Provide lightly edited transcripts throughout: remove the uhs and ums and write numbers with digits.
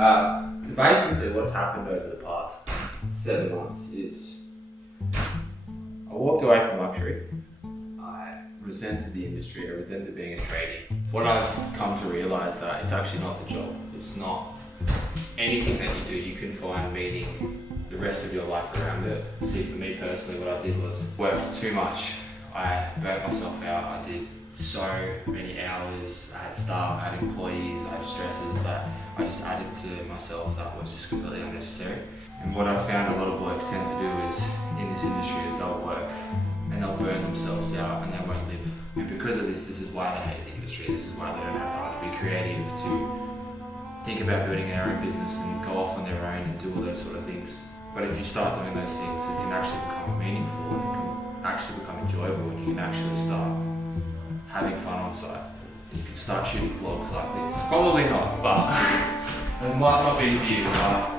So basically what's happened over the past 7 months is I walked away from luxury. I resented the industry, I resented being a tradie. What I've come to realise that it's actually not the job. It's not anything that you do, you can find meaning the rest of your life around it. See, for me personally, what I did was worked too much. I burnt myself out. I did so many hours. I had staff, I had employees, I had stresses that I just added to myself that was just completely unnecessary. And what I found a lot of blokes tend to do is, in this industry, is they'll work and they'll burn themselves out and they won't live. And because of this is why they hate the industry. This is why they don't have time to be creative, to think about building their own business and go off on their own and do all those sort of things. But if you start doing those things, it can actually become meaningful and it can actually become enjoyable and you can actually start having fun on site. You can start shooting vlogs like this. Probably not, but it might not be for you, but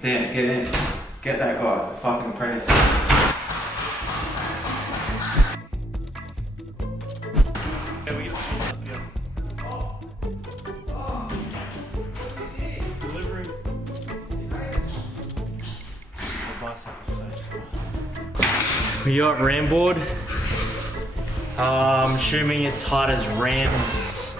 damn, get in. Get that guy, the fucking apprentice. Yeah, we get the shit up here. Delivery. We got ram board. I'm assuming it's hard as Rams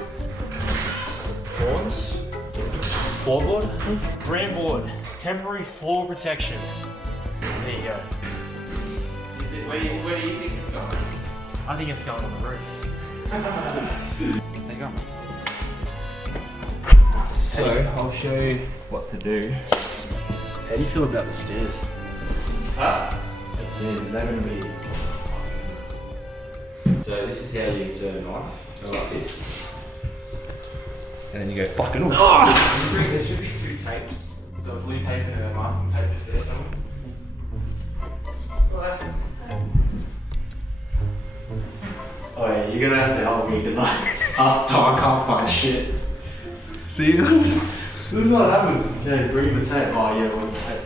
horns. It's floorboard, I think. Ram board, temporary floor protection. There you go. Where do you think it's going? I think it's going on the roof. There you go. So, I'll show you what to do. How do you feel about the stairs? Is that going to be... So this is how you insert a knife. Go like this. And then you go fucking off. Oh! There should be 2 tapes. So a blue tape and a masking tape just there somewhere. Oh yeah, you're gonna have to help me because half the time I can't find shit. See? This is what happens. Yeah, bring the tape. Oh yeah, where's the tape?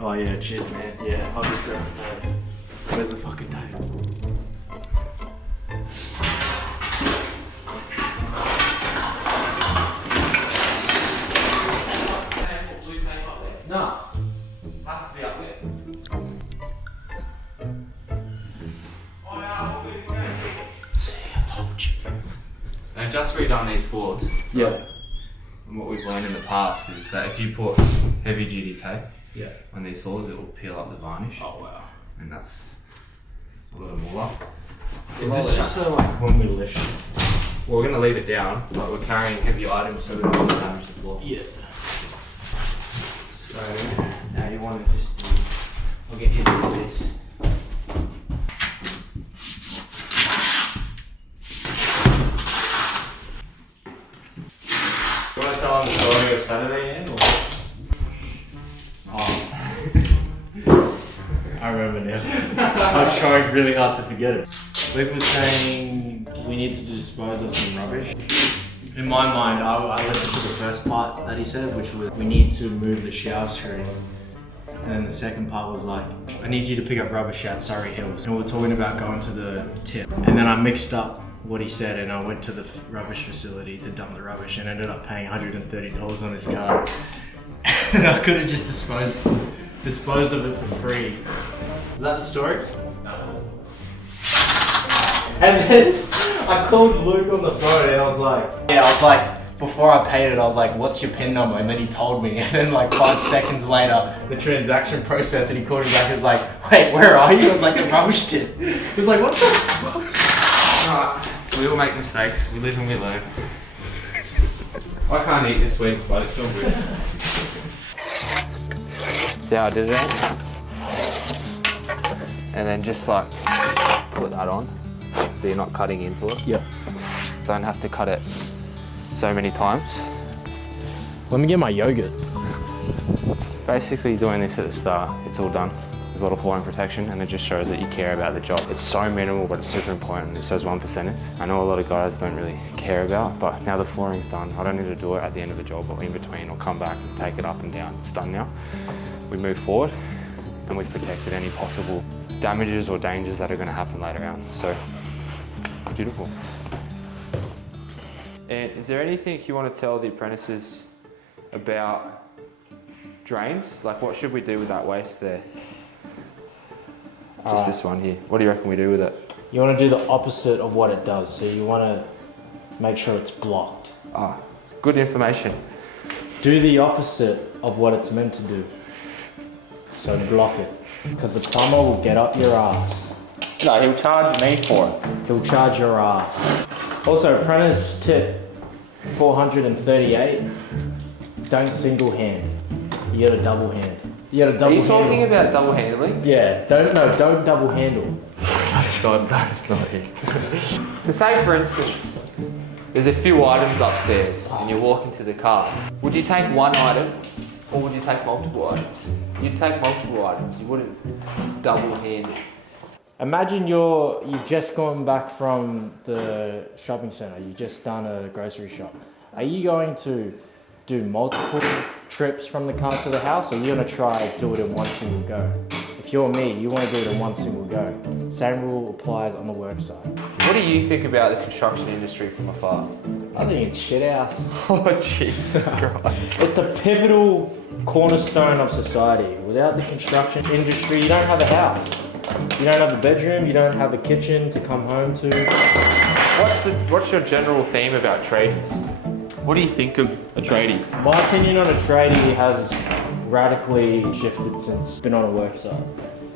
Oh yeah, cheers man. Yeah, I'll just grab the tape. Where's the fucking tape? No. Has to be up there. See, I told you. I've just redone these floors. Yeah. And what we've learned in the past is that if you put heavy duty tape on these floors, it will peel up the varnish. Oh wow. And that's a lot of moolah. Is this just so like when we lift it? Well, we're going to leave it down, but we're carrying heavy items so we don't damage the floor. Yeah. So now you want to just I'll get you to do this. You want to tell them the story of Saturday, Ian? I remember now. I was trying really hard to forget it. Luke was saying we need to dispose of some rubbish. In my mind, I listened to the first part that he said, which was we need to move the shower screen. And then the second part was like, I need you to pick up rubbish out Surrey Hills. And we were talking about going to the tip. And then I mixed up what he said and I went to the rubbish facility to dump the rubbish and ended up paying $130 on his card. And I could have just disposed of it for free. Is that the story? No, that's And then I called Luke on the phone and I was like, before I paid it, I was like, what's your PIN number? And then he told me. And then like 5 seconds later, the transaction processed and he called me back and was like, wait, where are you? I was like, the rubbish tip. He was like, what the fuck? Alright, so we all make mistakes, we live and we learn. I can't eat this week, but it's all good. See how I did it? And then just like put that on, so you're not cutting into it. Yeah. Don't have to cut it so many times. Let me get my yogurt. Basically doing this at the start, it's all done. There's a lot of flooring protection and it just shows that you care about the job. It's so minimal, but it's super important. It's those 1%ers. I know a lot of guys don't really care about, but now the flooring's done. I don't need to do it at the end of the job or in between or come back and take it up and down. It's done now. We move forward and we've protected any possible damages or dangers that are going to happen later on. So, beautiful. And is there anything you want to tell the apprentices about drains? Like what should we do with that waste there? Just this one here. What do you reckon we do with it? You want to do the opposite of what it does. So you want to make sure it's blocked. Ah, good information. Do the opposite of what it's meant to do. So block it. Because the plumber will get up your ass. No, he'll charge me for it. He'll charge your ass. Also, apprentice tip 438. Don't single hand. You gotta double hand. You gotta double Are you talking handle. about double handling? Yeah, don't double handle. That is not it. So say for instance, there's a few items upstairs and you're walking to the car. Would you take one item or would you take multiple items? You'd take multiple items, you wouldn't double hand it. Imagine you've just gone back from the shopping centre, you've just done a grocery shop. Are you going to do multiple trips from the car to the house, or are you going to try do it in one single go? If you're me, you want to do it in one single go. Same rule applies on the work site. What do you think about the construction industry from afar? I think it's shit house. Oh Jesus Christ. It's a pivotal cornerstone of society. Without the construction industry, you don't have a house. You don't have a bedroom, you don't have a kitchen to come home to. What's your general theme about tradies? What do you think of a tradie? My opinion on a tradie has radically shifted since been on a work site.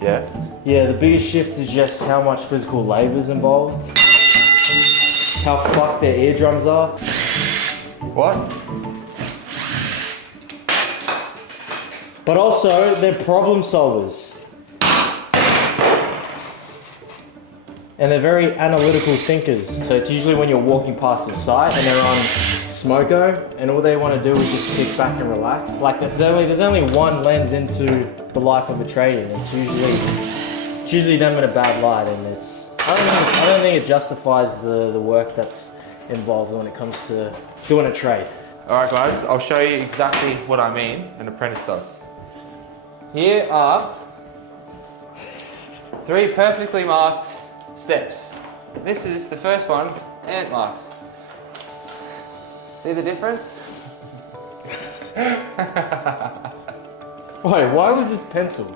Yeah? Yeah, the biggest shift is just how much physical labour is involved. How fucked their eardrums are. What? But also, they're problem solvers. And they're very analytical thinkers. So it's usually when you're walking past the site and they're on smoko and all they want to do is just kick back and relax. Like there's only one lens into the life of a trader. It's usually them in a bad light, and I don't think it justifies the work that's involved when it comes to doing a trade. Alright guys, I'll show you exactly what I mean an apprentice does. Here are 3 perfectly marked steps. This is the first one, ant marked. See the difference? Wait, why was this pencil?